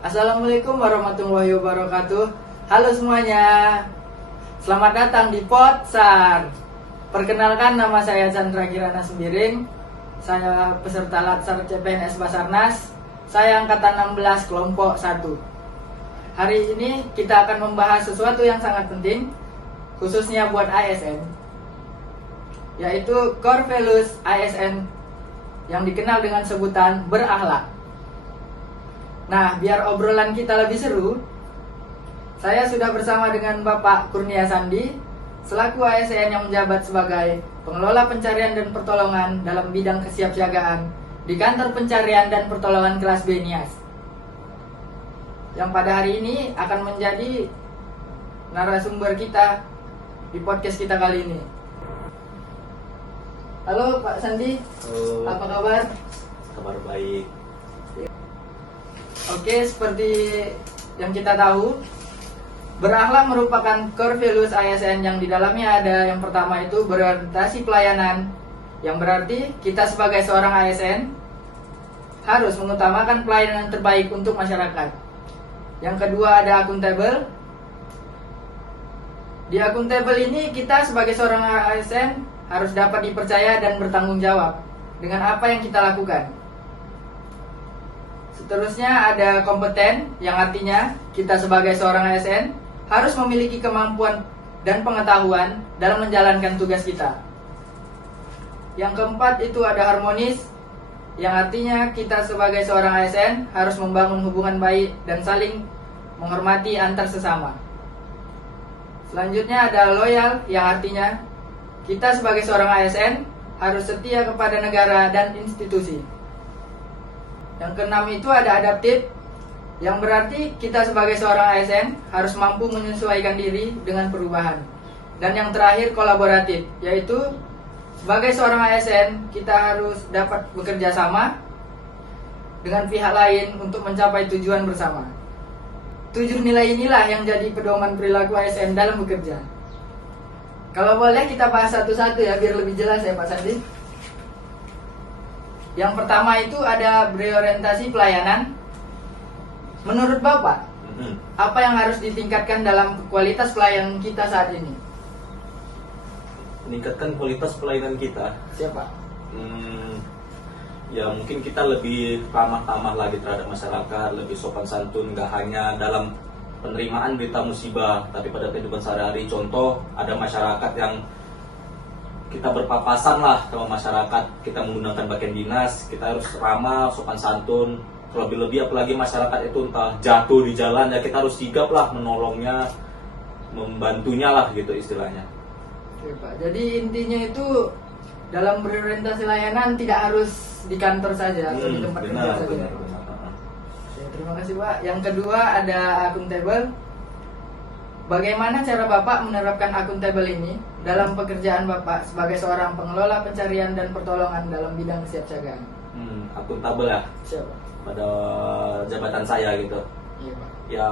Assalamualaikum warahmatullahi wabarakatuh. Halo semuanya, selamat datang di Podsar. Perkenalkan, nama saya Chandra Kirana Sembiring. Saya peserta Latsar CPNS Basarnas. Saya angkatan 16 kelompok 1. Hari ini kita akan membahas sesuatu yang sangat penting, khususnya buat ASN, yaitu core values ASN yang dikenal dengan sebutan berakhlak. Nah, biar obrolan kita lebih seru, saya sudah bersama dengan Bapak Kurnia Sandi, selaku ASN yang menjabat sebagai pengelola pencarian dan pertolongan dalam bidang kesiapsiagaan di Kantor Pencarian dan Pertolongan Kelas B Nias, yang pada hari ini akan menjadi narasumber kita di podcast kita kali ini. Halo Pak Sandi. Halo. Apa kabar? Kabar baik. Oke, seperti yang kita tahu, berakhlak merupakan core values ASN yang di dalamnya ada yang pertama itu berorientasi pelayanan, yang berarti kita sebagai seorang ASN harus mengutamakan pelayanan terbaik untuk masyarakat. Yang kedua ada akuntabel. Di akuntabel ini kita sebagai seorang ASN harus dapat dipercaya dan bertanggung jawab dengan apa yang kita lakukan. Seterusnya ada kompeten, yang artinya kita sebagai seorang ASN harus memiliki kemampuan dan pengetahuan dalam menjalankan tugas kita. Yang keempat itu ada harmonis, yang artinya kita sebagai seorang ASN harus membangun hubungan baik dan saling menghormati antar sesama. Selanjutnya ada loyal, yang artinya kita sebagai seorang ASN harus setia kepada negara dan institusi. Yang keenam itu ada adaptif, yang berarti kita sebagai seorang ASN harus mampu menyesuaikan diri dengan perubahan. Dan yang terakhir kolaboratif, yaitu sebagai seorang ASN kita harus dapat bekerja sama dengan pihak lain untuk mencapai tujuan bersama. 7 nilai inilah yang jadi pedoman perilaku ASN dalam bekerja. Kalau boleh kita bahas satu-satu ya, biar lebih jelas ya Pak Sandi. Yang pertama itu ada berorientasi pelayanan. Menurut Bapak, apa yang harus ditingkatkan dalam kualitas pelayanan kita saat ini? Meningkatkan kualitas pelayanan kita. Siapa? Ya mungkin kita lebih ramah-tamah lagi terhadap masyarakat, lebih sopan santun, nggak hanya dalam penerimaan berita musibah, tapi pada kehidupan sehari-hari. Contoh, ada masyarakat yang kita berpapasan lah sama masyarakat, kita menggunakan pakaian dinas, kita harus ramah, sopan santun. Terlebih-lebih apalagi masyarakat itu entah jatuh di jalan, ya kita harus sigap lah menolongnya, membantunya lah gitu istilahnya. Oke, Pak. Jadi intinya itu dalam berorientasi layanan tidak harus di kantor saja atau di tempat kerja saja. Benar. Oke, terima kasih Pak. Yang kedua ada akuntabel. Bagaimana cara Bapak menerapkan akuntabel ini dalam pekerjaan Bapak sebagai seorang pengelola pencarian dan pertolongan dalam bidang kesiapsiagaan? Akuntabel ya, Siapa? pada jabatan saya gitu. Iya Pak. Ya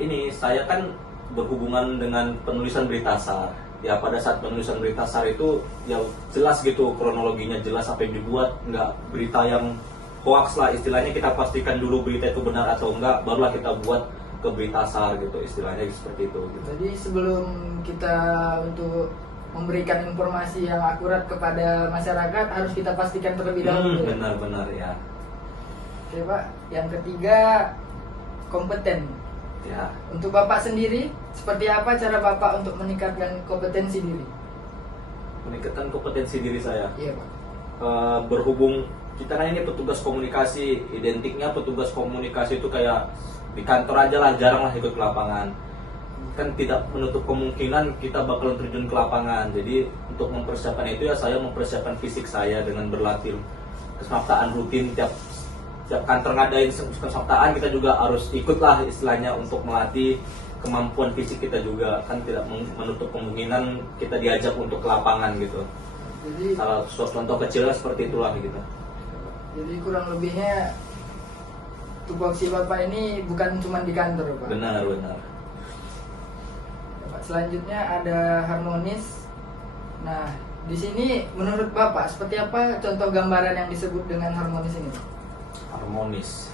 ini saya kan berhubungan dengan penulisan berita SAR. Ya pada saat penulisan berita SAR itu ya jelas gitu kronologinya, jelas apa yang dibuat, nggak berita yang hoax lah istilahnya. Kita pastikan dulu berita itu benar atau enggak, barulah kita buat ke berita SAR gitu istilahnya, seperti itu gitu. Jadi sebelum kita untuk memberikan informasi yang akurat kepada masyarakat harus kita pastikan terlebih dahulu. Benar ya. Oke Pak. Yang ketiga kompeten. Ya. Untuk Bapak sendiri, seperti apa cara Bapak untuk meningkatkan kompetensi diri? Meningkatkan kompetensi diri saya. Iya Pak. Berhubung kita kan ini petugas komunikasi, identiknya petugas komunikasi itu kayak di kantor aja lah, jarang lah ikut ke lapangan. Kan tidak menutup kemungkinan kita bakalan terjun ke lapangan. Jadi untuk mempersiapkan itu ya saya mempersiapkan fisik saya dengan berlatih kesemaptaan rutin. Tiap kantor ngadain kesemaptaan kita juga harus ikut lah istilahnya untuk melatih kemampuan fisik kita juga. Kan tidak menutup kemungkinan kita diajak untuk ke lapangan gitu. Jadi Salah contoh kecilnya seperti itulah gitu. Jadi kurang lebihnya tupoksi Bapak ini bukan cuma di kantor Pak. Benar. Ya, Pak. Selanjutnya ada harmonis. Nah, di sini menurut Bapak seperti apa contoh gambaran yang disebut dengan harmonis ini? Harmonis.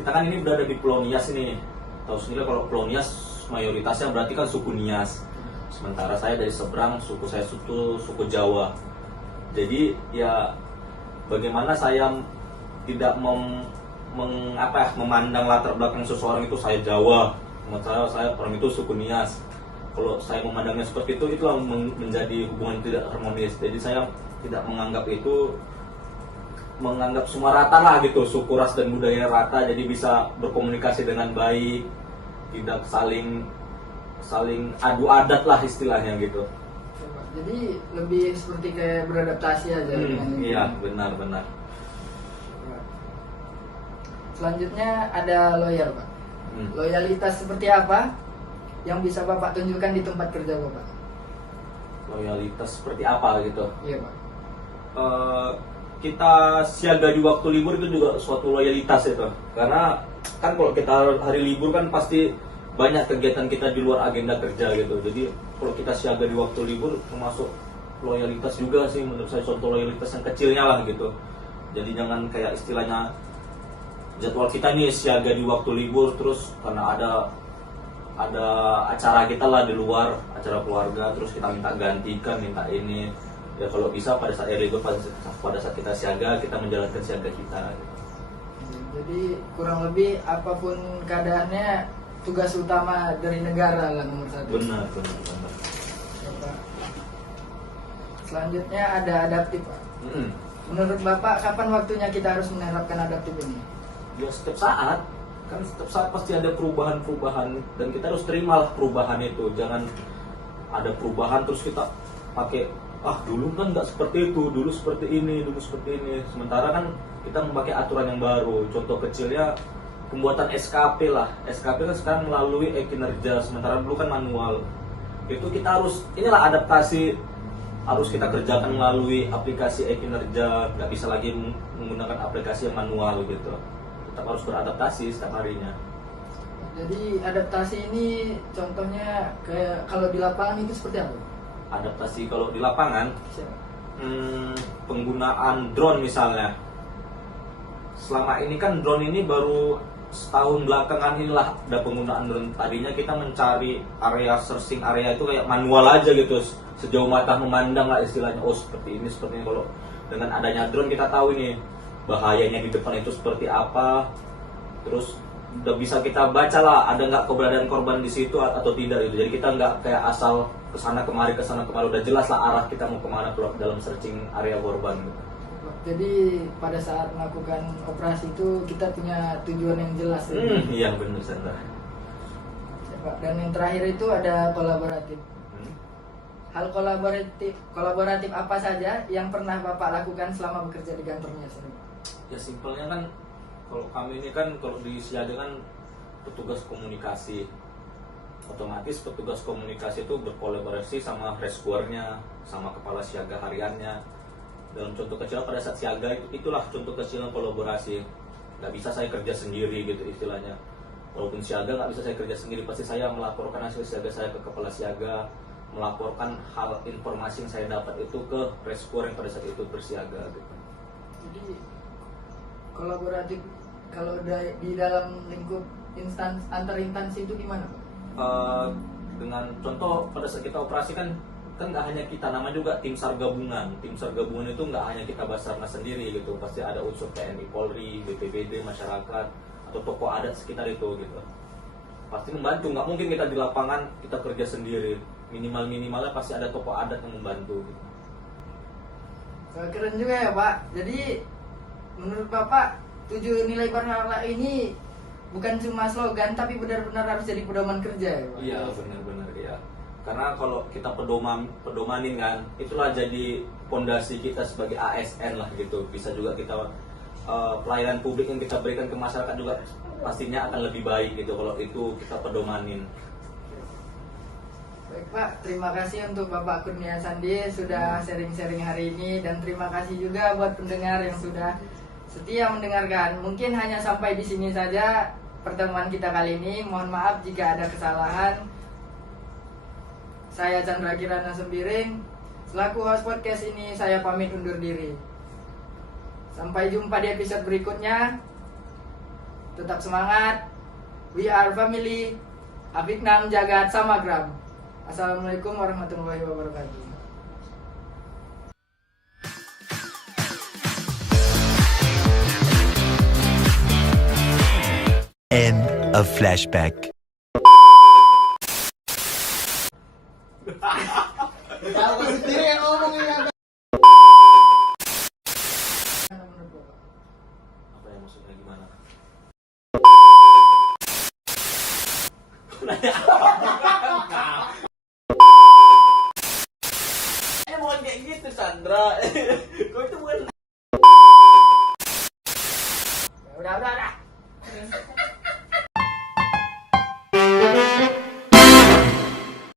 Kita kan ini berada di Pulau Nias ini. Tahu sendiri kalau Pulau Nias mayoritasnya berarti kan suku Nias. Sementara saya dari seberang, suku saya suku Jawa. Jadi ya bagaimana saya tidak memandang latar belakang seseorang itu saya Jawa, sementara saya orang itu suku Nias. Kalau saya memandangnya seperti itu, itulah menjadi hubungan tidak harmonis. Jadi saya tidak menganggap itu, menganggap semua rata lah gitu, suku ras dan budaya rata, jadi bisa berkomunikasi dengan baik, tidak saling adu adat lah istilahnya gitu. Jadi lebih seperti kayak beradaptasi aja dengan Iya, benar. Selanjutnya ada loyal, Pak. Loyalitas seperti apa yang bisa Bapak tunjukkan di tempat kerja Bapak? Loyalitas seperti apa gitu? Iya, Pak. Kita siaga di waktu libur itu juga suatu loyalitas itu. Karena kan kalau kita hari libur kan pasti banyak kegiatan kita di luar agenda kerja gitu. Jadi kalau kita siaga di waktu libur termasuk loyalitas juga sih menurut saya, contoh loyalitas yang kecilnya lah gitu. Jadi jangan kayak istilahnya jadwal kita nih siaga di waktu libur, terus karena ada acara kita lah di luar, acara keluarga, terus kita minta gantikan, minta ini. Ya kalau bisa pada saat libur, pada saat kita siaga, kita menjalankan siaga kita gitu. Jadi kurang lebih apapun keadaannya, tugas utama dari negara lah nomor satu. Benar. Bapak. Selanjutnya ada adaptif, Pak. Menurut Bapak kapan waktunya kita harus menerapkan adaptif ini? Ya setiap saat pasti ada perubahan dan kita harus terimalah perubahan itu. Jangan ada perubahan terus kita pakai dulu kan nggak seperti itu, dulu seperti ini. Sementara kan kita memakai aturan yang baru. Contoh kecilnya pembuatan SKP lah. SKP kan sekarang melalui e-kinerja, sementara dulu kan manual. Itu kita inilah adaptasi, harus kita kerjakan melalui aplikasi e-kinerja, nggak bisa lagi menggunakan aplikasi yang manual gitu. Tetap harus beradaptasi setiap harinya. Jadi adaptasi ini contohnya kayak kalau di lapangan itu seperti apa? Adaptasi kalau di lapangan, penggunaan drone misalnya. Selama ini kan drone ini baru setahun belakangan inilah ada penggunaan drone. Tadinya kita mencari area, searching area itu kayak manual aja gitu, sejauh mata memandang lah istilahnya. Seperti ini. Kalau dengan adanya drone kita tahu ini bahayanya di depan itu seperti apa, terus udah bisa kita baca lah ada nggak keberadaan korban di situ atau tidak gitu. Jadi kita nggak kayak asal kesana kemari, udah jelas lah arah kita mau kemana dalam searching area korban gitu. Jadi pada saat melakukan operasi itu kita punya tujuan yang jelas. Iya benar Sandra. Dan yang terakhir itu ada kolaboratif. Hal kolaboratif apa saja yang pernah Bapak lakukan selama bekerja di kantornya? Ya simpelnya kan kalau kami ini kan kalau di siaga kan petugas komunikasi. Otomatis petugas komunikasi itu berkolaborasi sama rescuernya, sama kepala siaga hariannya. Dalam contoh kecil pada saat siaga itulah contoh kecil kolaborasi. Nggak bisa saya kerja sendiri gitu istilahnya. Walaupun siaga nggak bisa saya kerja sendiri, pasti saya melaporkan hasil siaga saya ke kepala siaga, melaporkan hal informasi yang saya dapat itu ke rescuer yang pada saat itu bersiaga gitu. Jadi kolaboratif kalau di dalam lingkup antar instansi itu gimana, Pak? Dengan contoh pada saat kita operasi kan nggak hanya kita, nama juga tim SAR gabungan. Tim SAR gabungan itu nggak hanya kita Basarnas sendiri gitu, pasti ada unsur TNI, Polri, BPBD, masyarakat atau tokoh adat sekitar itu gitu. Pasti membantu, nggak mungkin kita di lapangan kita kerja sendiri. Minimalnya pasti ada tokoh adat yang membantu gitu. Keren juga ya, Pak. Jadi menurut Bapak 7 nilai berharga ini bukan cuma slogan tapi benar-benar harus jadi pedoman kerja ya, Pak? Iya benar ya. Karena kalau kita pedomanin kan, itulah jadi fondasi kita sebagai ASN lah gitu. Bisa juga kita pelayanan publik yang kita berikan ke masyarakat juga pastinya akan lebih baik gitu kalau itu kita pedomanin. Baik Pak, terima kasih untuk Bapak Kurnia Sandi sudah sharing-sharing hari ini, dan terima kasih juga buat pendengar yang sudah setia mendengarkan. Mungkin hanya sampai di sini saja. pertemuan kita kali ini. Mohon maaf jika ada kesalahan. Saya Chandra Kirana Sembiring, selaku host podcast ini saya pamit undur diri. Sampai jumpa di episode berikutnya. Tetap semangat. We are family. Abiknam Jagat Samagram. Assalamualaikum warahmatullahi wabarakatuh. End of flashback. Tahu sendiri yang ngomongnya. Apa yang maksudnya gimana? Bukan kayak gitu Sandra. Kau itu bukan. Udah.